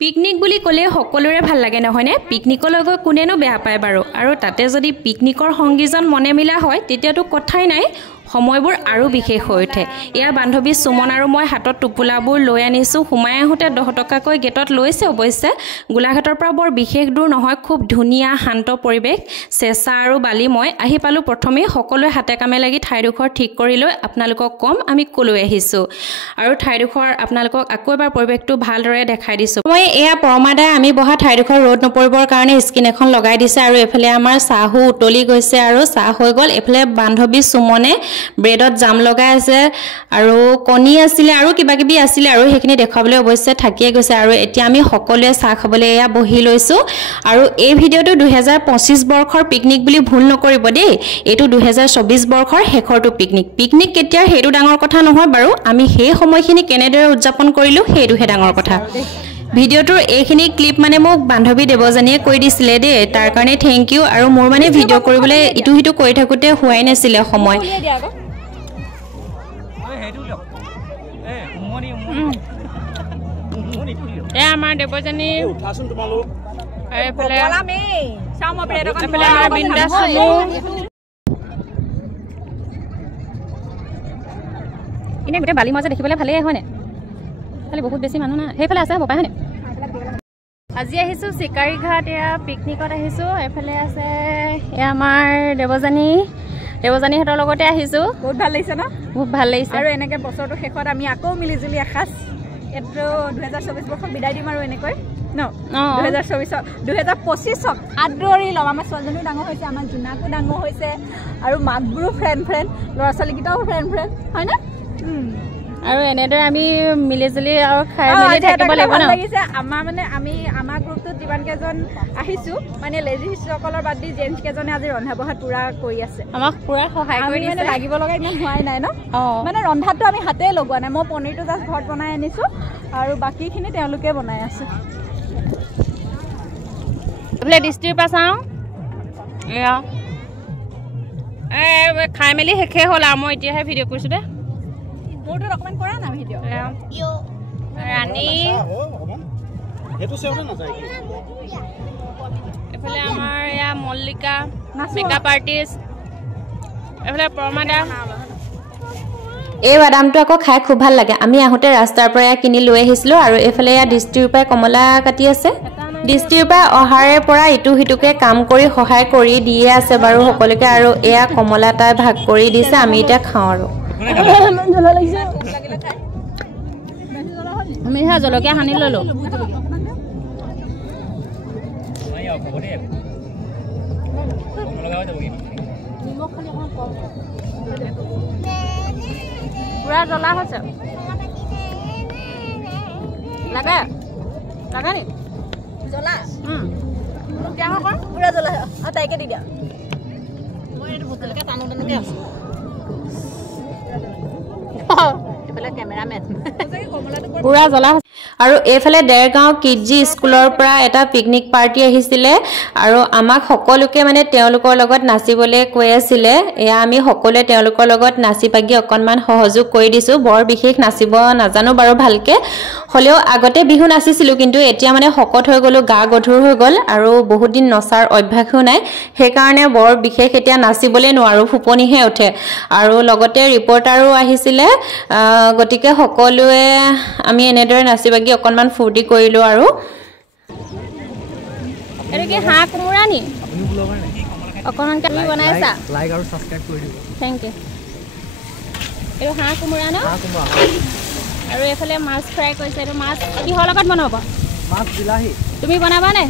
Picnic বুলি ক'লে সকলোৰে ভাল লাগে নহয়নে? পিকনিকলৈ গৈ কোনেনো বেয়া পায় বাৰু? আৰু তাতে যদি পিকনিকৰ সংগীজন মনে মিলা হয় তেতিয়াতো কথাই নাই, সময়বোৰ আৰু বিশেষ হৈ উঠে। এয়া বান্ধৱী সুমন আৰু মই হাতত টোপোলাবোৰ লৈ আনিছোঁ। সোমাই আহোঁতে 10 টকাকৈ গেটত লৈছে অৱশ্যে। গোলাঘাটৰ পৰা বৰ বিশেষ দূৰ নহয়, খুব ধুনীয়া শান্ত পৰিৱেশ, চেঁচা আৰু বালিময়। আহি পালোঁ প্ৰথমেই সকলোৱে হাতে কামে লাগি ঠাইডোখৰ ঠিক কৰি লৈ আপোনালোকক ক'ম আমি ক'লৈ আহিছোঁ আৰু ঠাইডোখৰ আপোনালোকক আকৌ এবাৰ পৰিৱেশটো ভালদৰে দেখাই দিছোঁ। মই এয়া পৰমাদাই আমি বহা ঠাইডোখৰ ৰ'দ নপৰিবৰ কাৰণে স্ক্ৰীন এখন লগাই দিছে আৰু এফালে আমাৰ চাহো উতলি গৈছে আৰু চাহ হৈ গ'ল। এফালে বান্ধৱী সুমনে ব্ৰেডত জাম লগাই আছে আৰু কণী আছিলে আৰু কিবা কিবি আছিলে আৰু সেইখিনি দেখুৱাবলৈ অৱশ্যে থাকিয়ে গৈছে। আৰু এতিয়া আমি সকলোৱে চাহ খাবলৈ এয়া বহি লৈছোঁ আৰু এই ভিডিঅ'টো 2025 বৰ্ষৰ পিকনিক বুলি ভুল নকৰিব দেই, এইটো 2024 বৰ্ষৰ শেষৰটো পিকনিক। পিকনিক কেতিয়া সেইটো ডাঙৰ কথা নহয় বাৰু, আমি সেই সময়খিনি কেনেদৰে উদযাপন কৰিলোঁ সেইটোহে ডাঙৰ কথা। ভিডিঅ'টোৰ এইখিনি ক্লিপ মানে মোক বান্ধৱী দেৱজানীয়ে কৈ দিছিলে দেই, তাৰ কাৰণে থেংক ইউ। আৰু মোৰ মানে ভিডিঅ' কৰিবলৈ ইটো সিটো কৰি থাকোঁতে হোৱাই নাছিলে সময়। এয়া আমাৰ দেৱজানী এনে গোটেই বালি মাজে দেখিবলৈ ভালেই হয়নে? খালি বহুত বেছি মানুহ নাই, সেইফালে আছে হ'ব পাৰে হয়নে? আজি আহিছোঁ চিকাৰী ঘাট, এয়া পিকনিকত আহিছোঁ। এইফালে আছে এয়া আমাৰ দেৱজানীহঁতৰ লগতে আহিছোঁ। বহুত ভাল লাগিছে ন? বহুত ভাল লাগিছে। আৰু এনেকৈ বছৰটোৰ শেষত আমি আকৌ মিলিজুলি এসাঁজ এইটো 2024 বৰ্ষক বিদায় দিম আৰু এনেকৈ ন 2025ক আদৰি ল'ম। আমাৰ ছোৱালীজনীও ডাঙৰ হৈছে, আমাৰ জোনাকো ডাঙৰ হৈছে আৰু মাকবোৰো ফ্ৰেণ্ড ল'ৰা ছোৱালীকেইটাও ফ্ৰেণ্ড হয় না? আৰু এনেদৰে আমি মিলিজুলি আৰু খাই মেলি থাকিব লাগিব ন? লাগিছে আমাৰ গ্ৰুপটোত যিমান কেইজন আহিছোঁ মানে লেডিজসকলৰ বাদ দি জেণ্টছ কেইজনে আজি ৰন্ধা বঢ়াত পুৰা কৰি আছে, আমাক পুৰা সহায় কৰি দিছে। মানে লাগিব লগা ইমান হোৱাই নাই ন, মানে ৰন্ধাটো আমি হাতে লগোৱা নাই। মই পনীৰটো জাষ্ট ঘৰত বনাই আনিছোঁ আৰু বাকীখিনি তেওঁলোকে বনাই আছে। এইফালে দৃষ্টিৰ পৰা চাওঁ, এয়া খাই মেলি শেষে হ'ল আৰু মই এতিয়াহে ভিডিঅ' কৰিছোঁ দেই। মোৰটো অকমান কৰা না ভিডিঅ' ৰাণী, এইফালে আমাৰ এয়া মল্লিকা মেকআপ আৰ্টিষ্ট, এইফালে পৰমাদা। এই বাদামটো আকৌ খাই খুব ভাল লাগে। আমি আহোঁতে ৰাস্তাৰ পৰা এয়া কিনি লৈ আহিছিলোঁ আৰু এইফালে এয়া দৃষ্টিৰ পৰাই কমলা কাটি আছে। দৃষ্টিৰ পৰা অহাৰে পৰা ইটো সিটোকে কাম কৰি সহায় কৰি দিয়ে আছে বাৰু সকলোকে। আৰু এয়া কমলা তাই ভাগ কৰি দিছে, আমি এতিয়া খাওঁ আৰু আমি সেয়া জলকীয়া সানি ল'লোঁ। পুৰা জ্বলা হৈছে, লাগে নি জ্বলা? পুৰা জ্বলা আৰু তাইকে দি দিয়া। মই এইটো ভোট জলকীয়া টানোকে আছোঁ। পুৰা জ্বলা। আৰু এইফালে দেৰগাঁও কিডজি স্কুলৰ পৰা এটা পিকনিক পাৰ্টি আহিছিলে আৰু আমাক সকলোকে মানে তেওঁলোকৰ লগত নাচিবলৈ কৈ আছিলে। এয়া আমি সকলোৱে তেওঁলোকৰ লগত নাচি বাগি অকণমান সহযোগ কৰি দিছোঁ। বৰ বিশেষ নাচিব নাজানো বাৰু ভালকৈ, হ'লেও আগতে বিহু নাচিছিলোঁ, কিন্তু এতিয়া মানে শকত হৈ গ'লোঁ, গা গধুৰ হৈ গ'ল আৰু বহুত দিন নচাৰ অভ্যাসো নাই, সেইকাৰণে বৰ বিশেষ এতিয়া নাচিবলৈ নোৱাৰোঁ, ফুপনিহে উঠে। আৰু লগতে ৰিপৰ্টাৰো আহিছিলে, গতিকে সকলোৱে আমি এনেদৰে নাচি বাগি অকণমান ফূৰ্তি কৰিলোঁ। আৰু এইটো কি হাঁহ কোমোৰা নি? অকণমান তুমি বনাইছা? লাইক আৰু ছাবস্ক্ৰাইব কৰি দিব, থেংক ইউ। এইটো হাঁহ কোমোৰা ন? আৰু এইফালে মাছ ফ্ৰাই কৰিছে। এইটো মাছ কিহৰ লগত বনাব? মাছ বিলাহী। তুমি বনাবানে?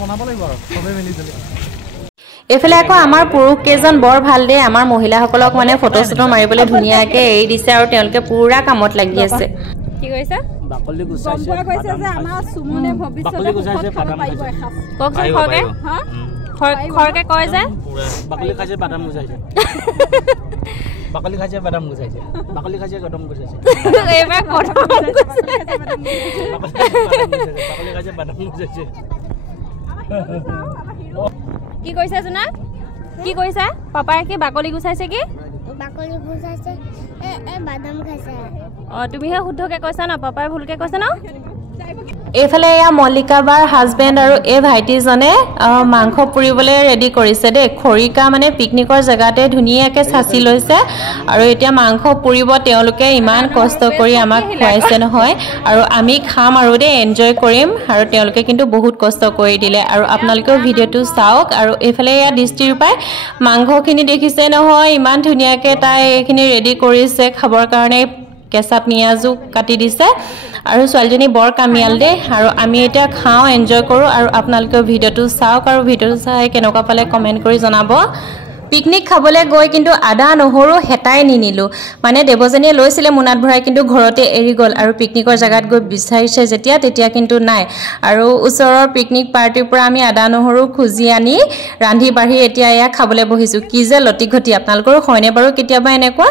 বনাব লাগিব আৰু চবেই মিলি জুলি। এইফালে আকৌ আমাৰ পুৰুষ কেইজন বৰ ভাল দেই, আমাৰ মহিলাসকলক মানে ফটো চটো মাৰিবলৈ ধুনীয়াকৈ এৰি দিছে আৰু তেওঁলোকে পুৰা কামত লাগি আছে। কি কৈছা? বাকলি গুচাইছে যে আমাৰ সুমনে ভৱিষ্যতে খাব পাৰিব এসাঁজ। কওকচোন খৰকে কয় যে বাকলি খাইছে বাদাম গুচাইছে, বাকলি খাইছে বাদাম গুচাইছে, বাকলি খাইছে গদম গুচাইছে, এইবাৰ গদম গুচাইছে, বাকলি খাইছে বাদাম গুচাইছে। কি কৈছা জোনা? কি কৈছা? পাপাই কি বাকলি গুচাইছে? কি বাকলি গুচাইছে? বাদাম খাইছে। তুমিহে শুদ্ধকে কৈছা ন, পাপাই ভুলকে কৈছে ন? এইফালে এয়া মল্লিকা বাৰ হাজবেণ্ড আৰু এই ভাইটিজনে মাংস পুৰিবলৈ ৰেডি কৰিছে দেই খৰিকা মানে পিকনিকৰ জেগাতে ধুনীয়াকৈ চাচি লৈছে আৰু এতিয়া মাংস পুৰিব তেওঁলোকে ইমান কষ্ট কৰি আমাক খুৱাইছে নহয় আৰু আমি খাম আৰু দেই এনজয় কৰিম আৰু তেওঁলোকে কিন্তু বহুত কষ্ট কৰি দিলে আৰু আপোনালোকেও ভিডিঅ'টো চাওক আৰু এইফালে এয়া দৃষ্টিৰ পাই মাংসখিনি দেখিছে নহয় ইমান ধুনীয়াকৈ তাই এইখিনি ৰেডি কৰিছে খাবৰ কাৰণে কেঁচা পিঁয়াজো কাটি দিছে আৰু ছোৱালীজনী বৰ কামিয়াল দেই আৰু আমি এতিয়া খাওঁ এনজয় কৰোঁ আৰু আপোনালোকেও ভিডিঅ'টো চাওক আৰু ভিডিঅ'টো চাই কেনেকুৱা পালে কমেণ্ট কৰি জনাব পিকনিক খাবলৈ গৈ কিন্তু আদা নহৰু হেতাই নিনিলোঁ মানে দেৱজনীয়ে লৈছিলে মোনাত ভৰাই কিন্তু ঘৰতে এৰি গ'ল আৰু পিকনিকৰ জেগাত গৈ বিচাৰিছে তেতিয়া কিন্তু নাই আৰু ওচৰৰ পিকনিক পাৰ্টিৰ পৰা আমি আদা নহৰু খুজি আনি ৰান্ধি বাঢ়ি এতিয়া এয়া খাবলৈ বহিছোঁ কি যে লটি ঘটি আপোনালোকৰো হয়নে বাৰু কেতিয়াবা এনেকুৱা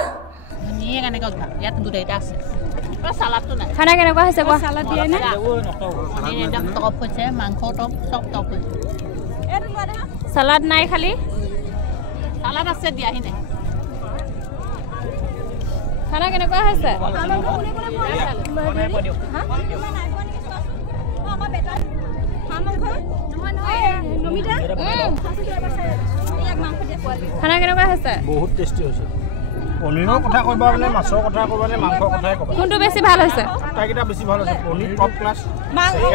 খানা কেনেকুৱা হৈছে কোৱা চালাড দিয়ে নে টপ হৈছে মাংস টপ চব টপ হৈছে চালাড নাই খালি চালাড আছে দিয়াহি নাই খানা কেনেকুৱা হৈছে খানা কেনেকুৱা হৈছে বহুত টেষ্টি হৈছে পনীৰৰ কথা কবা মানে মাছৰ কথা কবা নে মাংসৰ কথাই কবা কোনটো বেছি ভাল হৈছে টাইকেটা বেছি ভাল হৈছে পনীৰ টপ ক্লাছ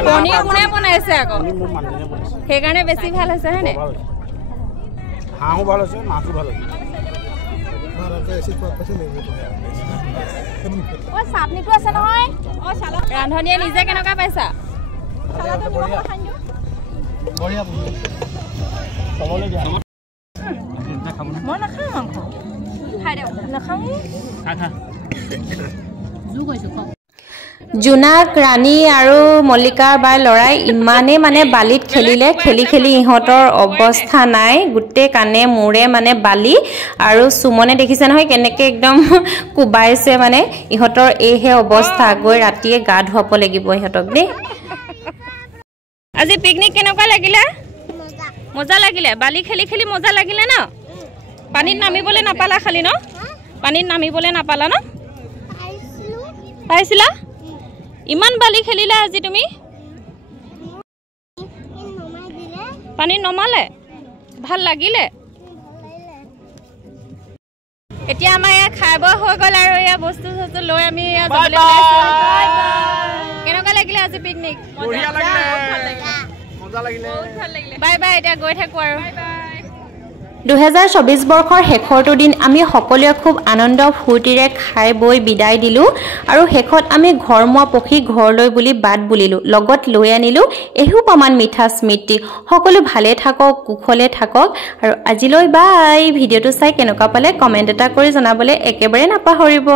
পনীৰ কোনে বনাইছে আকৌ মোৰ মানুহে বনাইছে সেইকাৰণে বেছি ভাল হৈছে হয়নে হাঁহো ভাল হৈছে মাছো ভাল হৈছে চাটনিটো আছে নহয় ৰান্ধনীয়ে নিজে কেনেকুৱা পাইছা বঢ়িয়া চবলে দিয়া মই নাখাওঁ মাংস খাই দিওঁ নাখাওঁ জোনাক ৰাণী আৰু মল্লিকাৰ বাৰ ল'ৰাই ইমানেই মানে বালিত খেলিলে খেলি ইহঁতৰ অৱস্থা নাই গোটেই কাণে মূৰে মানে বালি আৰু সুমনে দেখিছে নহয় কেনেকৈ একদম কোবাইছে মানে ইহঁতৰ এইহে অৱস্থা গৈ ৰাতিয়ে গা ধুৱাব লাগিব ইহঁতক দেই আজি পিকনিক কেনেকুৱা লাগিলে মজা লাগিলে বালি খেলি মজা লাগিলে ন পানীত নামিবলৈ নাপালা খালি ন পানীত নামিবলৈ নাপালা ন পাইছিলা ইমান বালি খেলিলা আজি তুমি পানীত নমালে ভাল লাগিলে এতিয়া আমাৰ ইয়াত খাই বোৱা হৈ গ'ল আৰু এয়া বস্তু চস্তু লৈ আমি কেনেকুৱা লাগিলে আজি পিকনিক বাই বাই এতিয়া গৈ থাকোঁ আৰু 2024 বৰ্ষৰ শেষৰটো দিন আমি সকলোৱে খুব আনন্দ ফূৰ্তিৰে খাই বৈ বিদায় দিলোঁ আৰু শেষত আমি ঘৰমুৱা পক্ষী ঘৰলৈ বুলি বাট বুলিলোঁ লগত লৈ আনিলোঁ এহোপামান মিঠা স্মৃতি সকলো ভালে থাকক কুশলে থাকক আৰু আজিলৈ বাই ভিডিঅ'টো চাই কেনেকুৱা পালে কমেণ্ট এটা কৰি জনাবলৈ একেবাৰে নাপাহৰিব